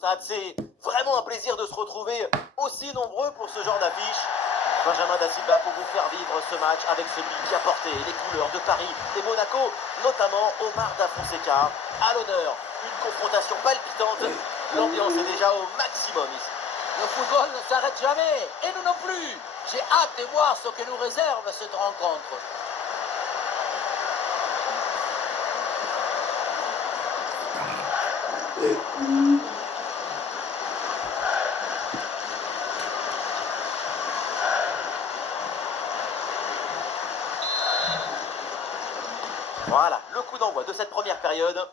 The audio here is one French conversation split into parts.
C'est vraiment un plaisir de se retrouver aussi nombreux pour ce genre d'affiche. Benjamin Da Silva pour vous faire vivre ce match avec celui qui a porté les couleurs de Paris et Monaco, notamment Omar Da Fonseca. À l'honneur, une confrontation palpitante. L'ambiance est déjà au maximum ici. Le football ne s'arrête jamais, et nous non plus. J'ai hâte de voir ce que nous réserve cette rencontre. Voilà, le coup d'envoi de cette première période.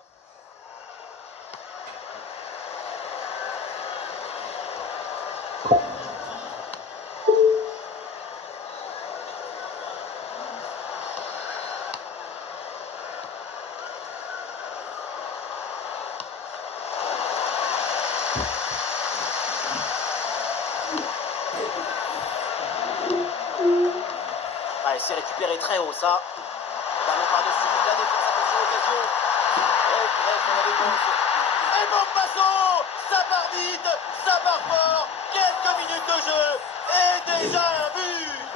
Allez, c'est récupéré très haut ça. Ballon par-dessus la défense, attention, occasion. Et bref, on a des chances. Et bon passo, ça part vite, ça part fort. Quelques minutes de jeu et déjà un but.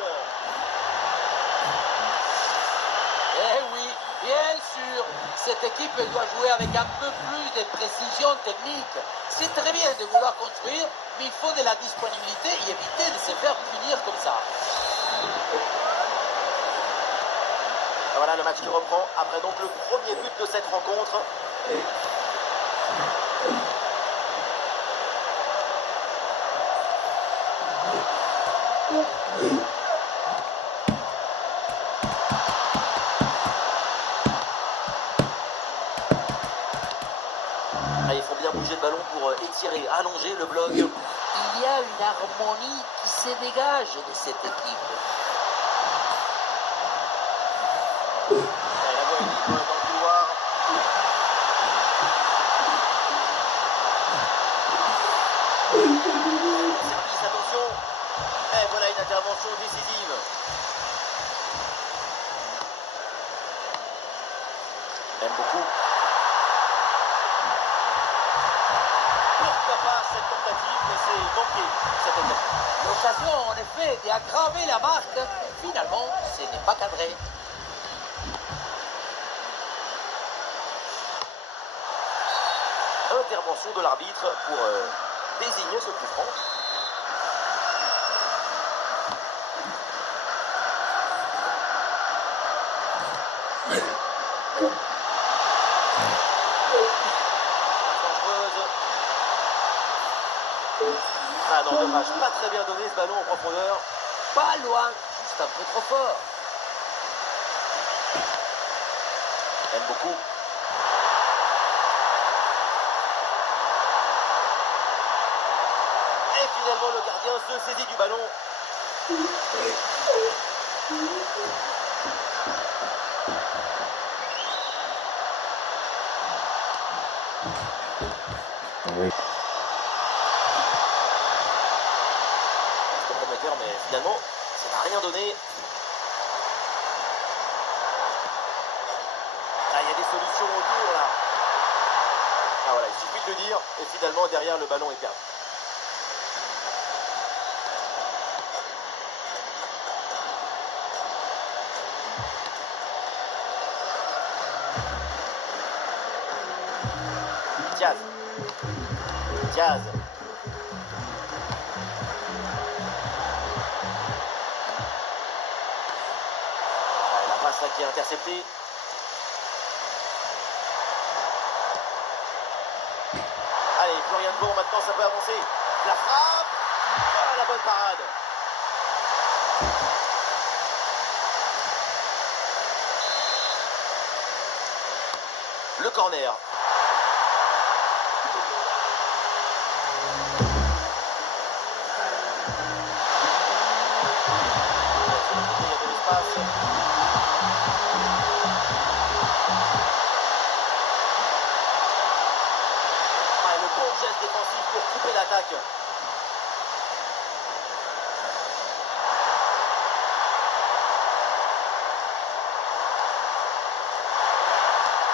Eh oui, bien sûr, cette équipe doit jouer avec un peu plus de précision technique. C'est très bien de vouloir construire, mais il faut de la disponibilité et éviter de se faire punir comme ça. Voilà le match qui reprend après donc le premier but de cette rencontre. Ah, il faut bien bouger le ballon pour étirer, allonger le bloc. Il y a une harmonie qui se dégage de cette équipe. Et la voie est libre dans le couloir. Service, attention. Et voilà une intervention décisive. Aime beaucoup. Pourquoi pas cette tentative, mais c'est manqué cette tentative. L'occasion, en effet, d'aggraver la marque. Finalement, ce n'est pas cadré. Intervention de l'arbitre pour désigner ce coup franc. Ah non, dommage, pas très bien donné ce ballon en profondeur. Pas loin, juste un peu trop fort. Aime beaucoup. Et finalement, le gardien se saisit du ballon. C'était prometteur, mais finalement, ça n'a rien donné. Ah, il y a des solutions autour là. Ah voilà, il suffit de le dire. Et finalement, derrière, le ballon est perdu. Diaz. Diaz. Ah, la passe là qui est interceptée. Allez, plus rien de bon, maintenant ça peut avancer. La frappe. Ah, la bonne parade. Le corner. Il y a de l'espace. Ah, le bon geste défensif pour couper l'attaque.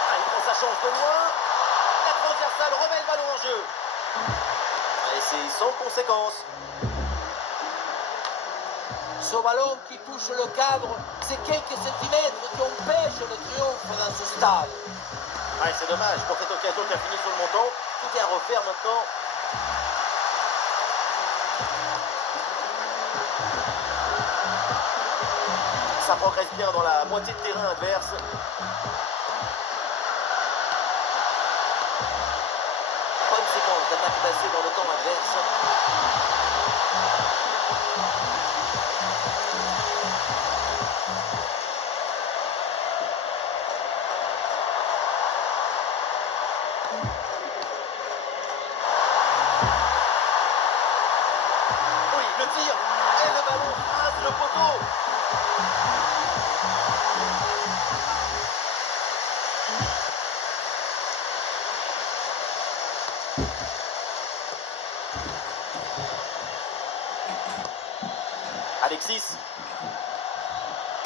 Ah, il prend sa chance de loin. La transversale remet le ballon en jeu. c'est sans conséquence. Ce ballon qui touche le cadre, c'est quelques centimètres qui empêchent le triomphe dans ce stade. Ouais, c'est dommage pour cette occasion qui a fini sur le montant. Tout est à refaire maintenant. Ça progresse bien dans la moitié de terrain adverse. Bonne séquence d'attaque passée dans le camp adverse. Oui, le tir et le ballon rase le poteau.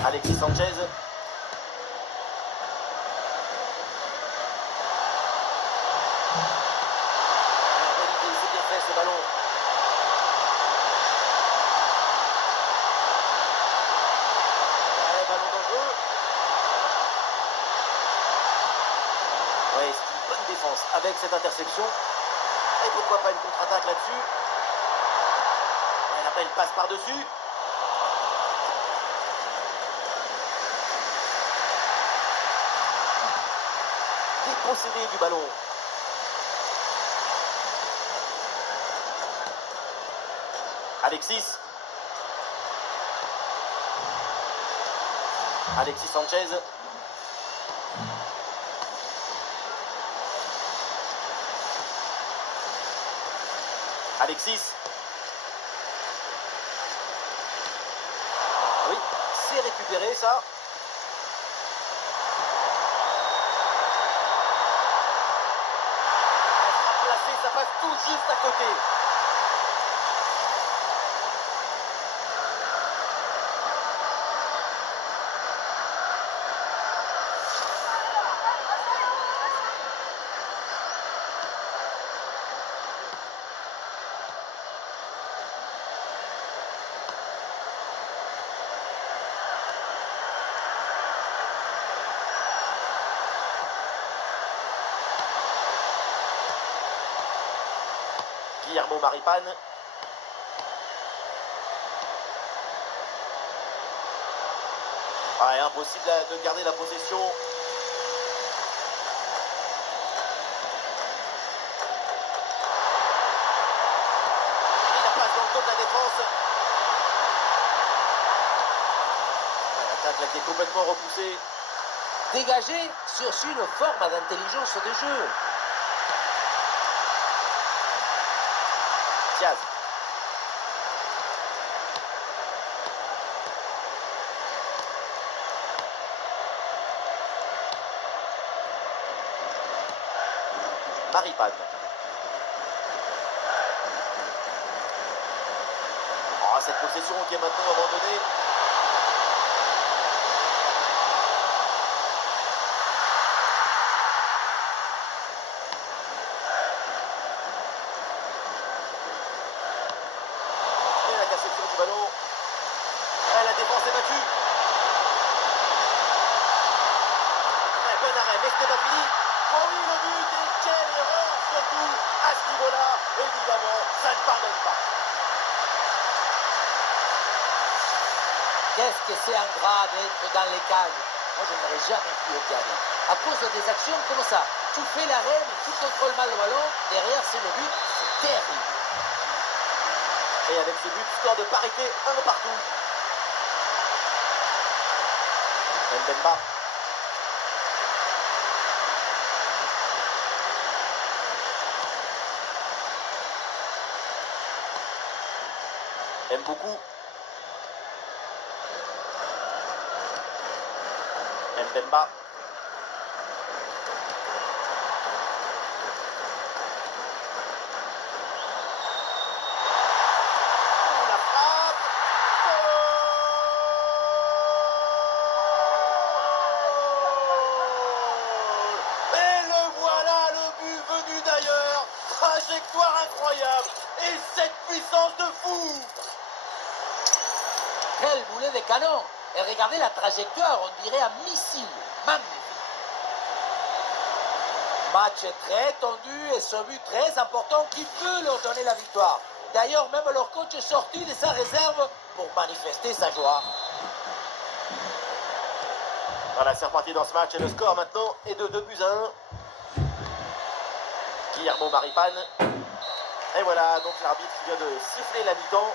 Alexis Sanchez. C'est bien fait ce ballon. Ouais, ballon dangereux. Ouais, c'est une bonne défense avec cette interception. Et pourquoi pas une contre-attaque là-dessus. Ouais, la belle passe par-dessus. Dépossédé du ballon. Alexis Sanchez. Alexis. Oui, c'est récupéré ça. Ça passe tout juste à côté. Guillermo Maripane. Ouais, impossible de garder la possession. Et la passe dans le dos de la défense. Ouais, l'attaque là qui est complètement repoussée. Dégagé sur une forme d'intelligence de jeu. Diaz. Maripane. Oh, cette possession qui est maintenant abandonnée. Et la cassation du ballon. Et la défense est battue. Ouais, bon arrêt, mais c'était pas fini. Oh oui, le but, et quelle erreur surtout à ce niveau-là. Évidemment, ça ne pardonne pas. Qu'est-ce que c'est ingrat d'être dans les cages. Moi, je n'aurais jamais pu être gardien. À cause des actions comme ça, tu fais l'arrêt, mais tu contrôles mal le ballon. Derrière, c'est le but. C'est terrible. Et avec ce but, score de parité, un partout. Mbemba. Mboukou. Mbemba. Oh, la frappe. Goal. Et le voilà, le but venu d'ailleurs. Trajectoire incroyable. Et cette puissance de fou! Quel boulet de canon! Et regardez la trajectoire, on dirait un missile. Magnifique. Match très tendu et ce but très important qui peut leur donner la victoire. D'ailleurs, même leur coach est sorti de sa réserve pour manifester sa joie. Voilà, c'est reparti dans ce match et le score maintenant est de 2-1. Guillermo Maripane. Et voilà, donc l'arbitre qui vient de siffler la mi-temps.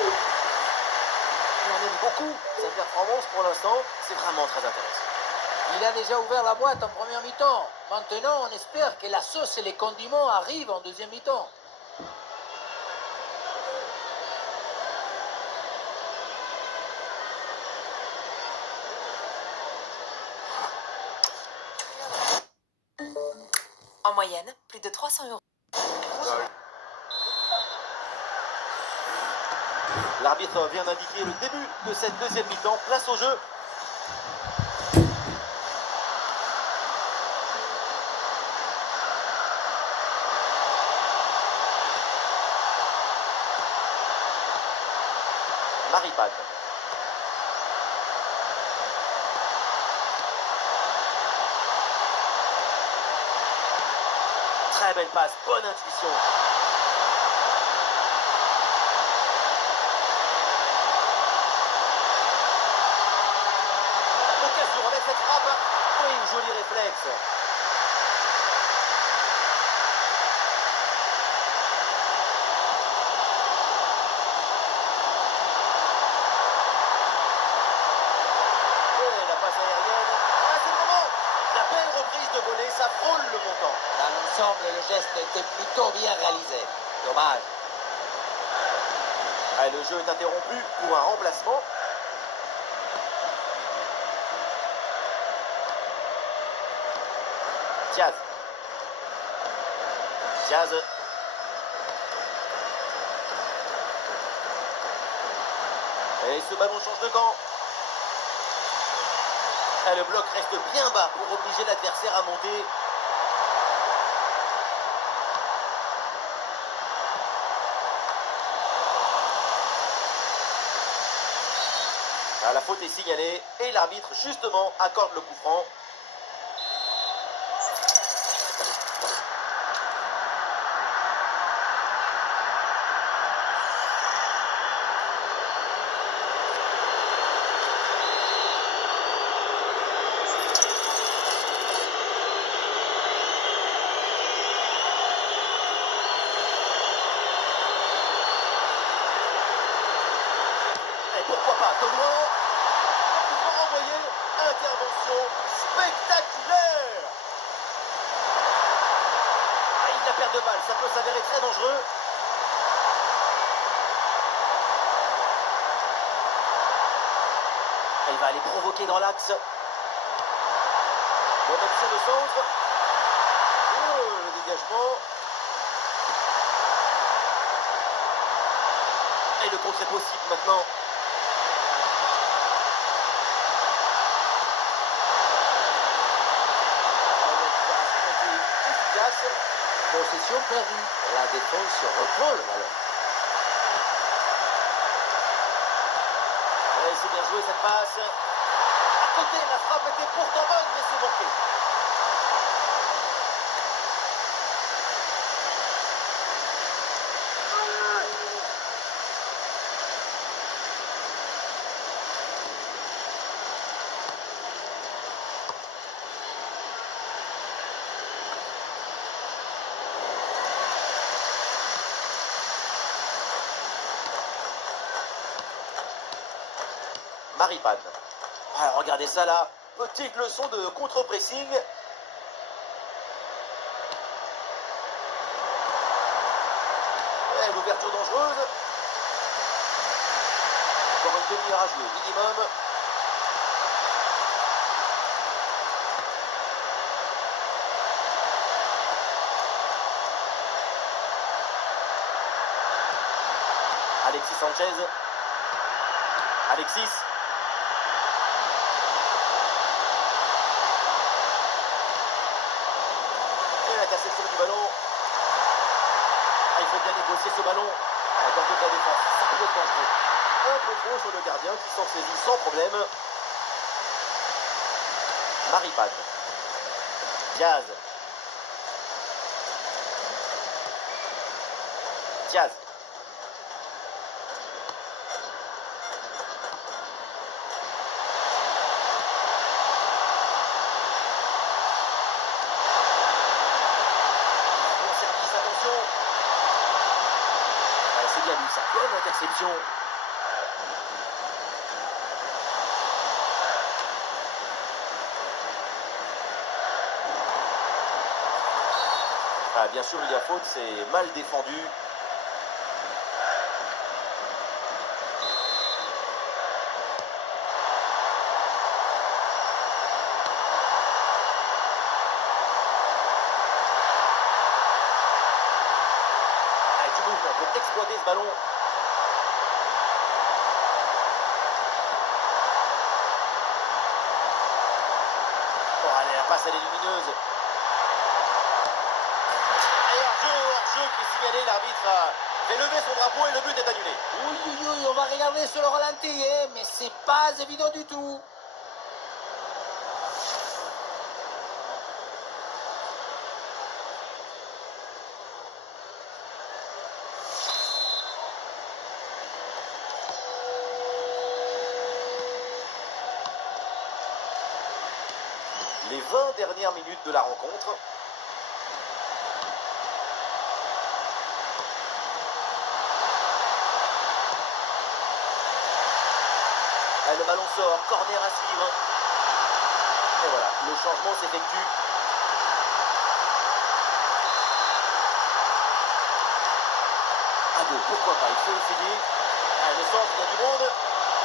Et on aime beaucoup sa performance pour l'instant, c'est vraiment très intéressant. Il a déjà ouvert la boîte en première mi-temps. Maintenant, on espère que la sauce et les condiments arrivent en deuxième mi-temps. En moyenne, plus de 300 €. L'arbitre vient d'indiquer le début de cette deuxième mi-temps. Place au jeu. Maripane. Très belle passe, bonne intuition. Occasion avec cette frappe. Oui, joli réflexe. Et la passe aérienne. Ah, c'est le moment. La belle reprise de volée, ça frôle le montant. Dans l'ensemble, le geste était plutôt bien réalisé. Dommage. Ah, le jeu est interrompu pour un remplacement. Diaz. Diaz. Et ce ballon change de camp. Et le bloc reste bien bas pour obliger l'adversaire à monter. Ah, la faute est signalée et l'arbitre justement accorde le coup franc. Et pourquoi pas de loin. Coup franc renvoyé. Intervention spectaculaire. Ah, il la perd de balle, ça peut s'avérer très dangereux. Il va aller provoquer dans l'axe. Bonne option de centre. Oh, le dégagement. Et le contre est possible maintenant. Efficace. Possession perdue. La défense reprend le ballon. Et c'est bien joué cette passe. À côté, la frappe était pourtant bonne, mais c'est manqué. Maripane. Ah, regardez ça là. Petite leçon de contre-pressing. Et l'ouverture dangereuse. Encore une demi-heure à jouer, minimum. Alexis Sanchez. Alexis. Et la cassette sur du ballon. gardien qui s'en saisit sans problème. Maripane. Diaz. Diaz. Bon service, attention. Ah, c'est bien lui, ça. Bonne interception. Ah, bien sûr, il y a faute, c'est mal défendu. Ah, du mouvement pour exploiter ce ballon. Oh, allez, la passe, elle est lumineuse. Et hors-jeu qui est signalé, l'arbitre a fait lever son drapeau et le but est annulé. Oui, oui, oui, on va regarder sur le ralenti, hein, mais c'est pas évident du tout. Les 20 dernières minutes de la rencontre. Ah, le ballon sort, corner à suivre. Et voilà, le changement s'effectue. Ah bon, pourquoi pas, il faut essayer. Ah, le centre, il y a du monde.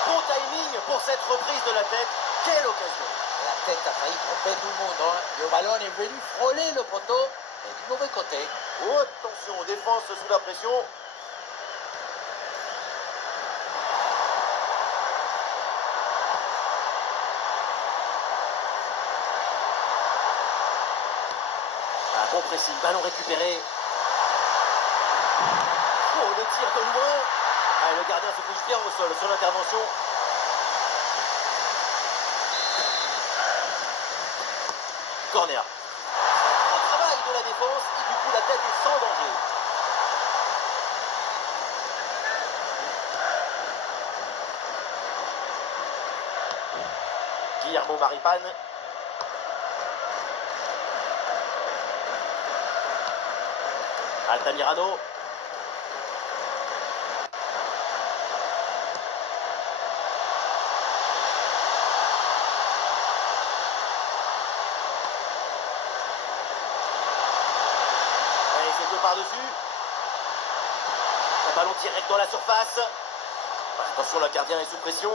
Bon timing pour cette reprise de la tête. Quelle occasion! La tête a failli tromper tout le monde, hein. Le ballon est venu frôler le poteau et du mauvais côté. Oh, attention, défense sous la pression. Ah, bon pressing, ballon récupéré. Oh, le tir de loin. Ah, le gardien se couche bien au sol sur l'intervention. Corner. Bon travail de la défense et du coup la tête est sans danger. Guillermo Maripane. Altamirano. Et c'est joué par-dessus. Un ballon direct dans la surface. Attention, le gardien est sous pression.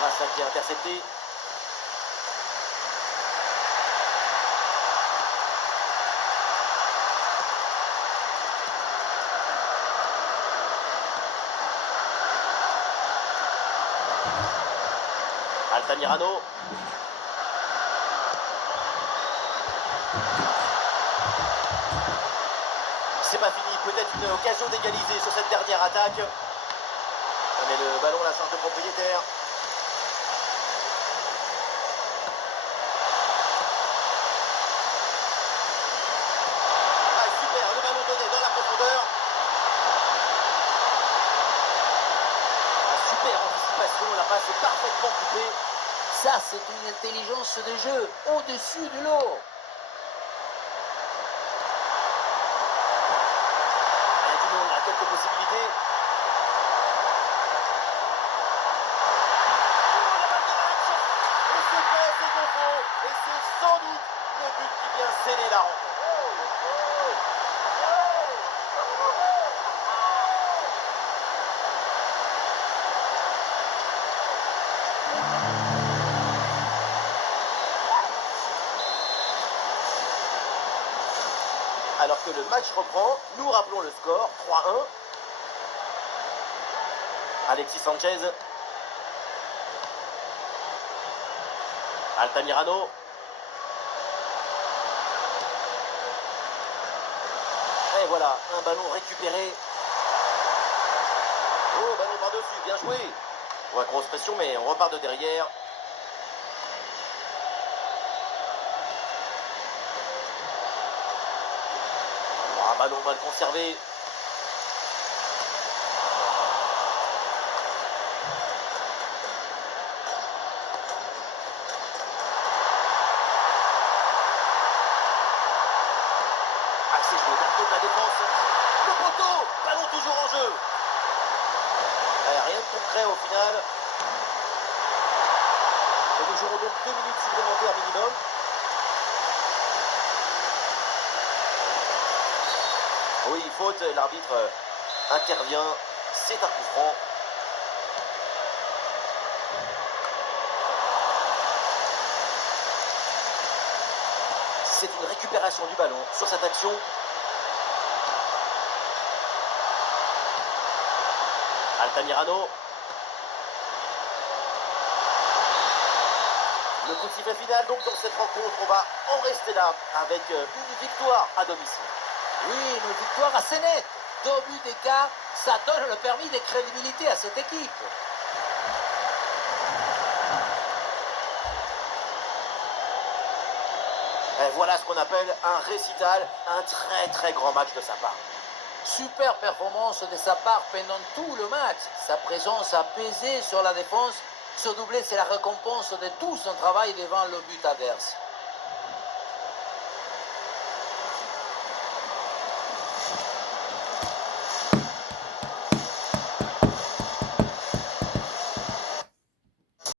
La passe qui est interceptée. Altamirano. C'est pas fini, peut-être une occasion d'égaliser sur cette dernière attaque. Mais le ballon la change de propriétaire. Ah, super, le ballon donné dans la profondeur. Ah, super anticipation, la passe est parfaitement coupée. Ça, c'est une intelligence de jeu au-dessus de l'eau. Il y a du monde, il y a quelques possibilités. Et c'est fait, c'est au fond. Et c'est sans doute le but qui vient sceller la rencontre. Alors que le match reprend, nous rappelons le score, 3-1. Alexis Sanchez. Altamirano. voilà, un ballon récupéré. Oh, ballon par-dessus, bien joué. Ouais, grosse pression, mais on repart de derrière. Oh, un ballon mal conservé. Ah, c'est joué dans le dos de la défense. Le poteau, ballon toujours en jeu. Rien de concret au final. Et nous jouerons donc 2 minutes supplémentaires minimum. Oui, faute, l'arbitre intervient. C'est un coup franc. C'est une récupération du ballon sur cette action. Altamirano. Le coup de sifflet final donc dans cette rencontre, on va en rester là avec une victoire à domicile. Oui, une victoire assez nette. 2 buts d'écart, ça donne le permis de crédibilité à cette équipe. Et voilà ce qu'on appelle un récital, un très très grand match de sa part. Super performance de sa part pendant tout le match. Sa présence a pesé sur la défense. Ce doublé, c'est la récompense de tout son travail devant le but adverse.